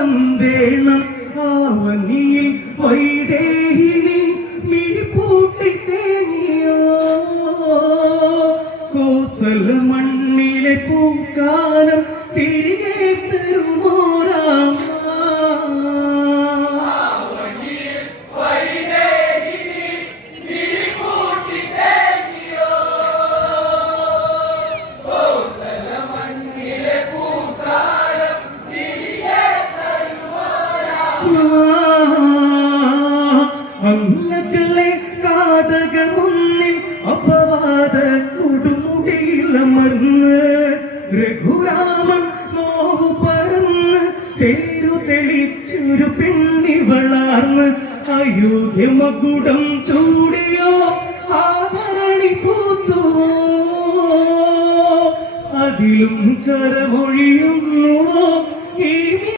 കാലം വേണം ആവനിയിൽ വൈദേഹിനി മിഴിപൂട്ടി തേങ്ങിയോ കോസല മണ്ണിലെ പൂക്കാലം തിരികെ തരുമോരാം അന്നകളെ കാതകമുന്നിൽ അപവാദ കൊടുമുടിയിലമർന്ന് രഘുരാമൻ നോവു പടന്ന് തേരു തെളിച്ചൊരു പെണ്ണി വളർന്ന് അയോധ്യമകുടം ചൂടിയോ ആദരണി പൂത്തുവോ അതിലും കരമൊഴിയുന്നുവോ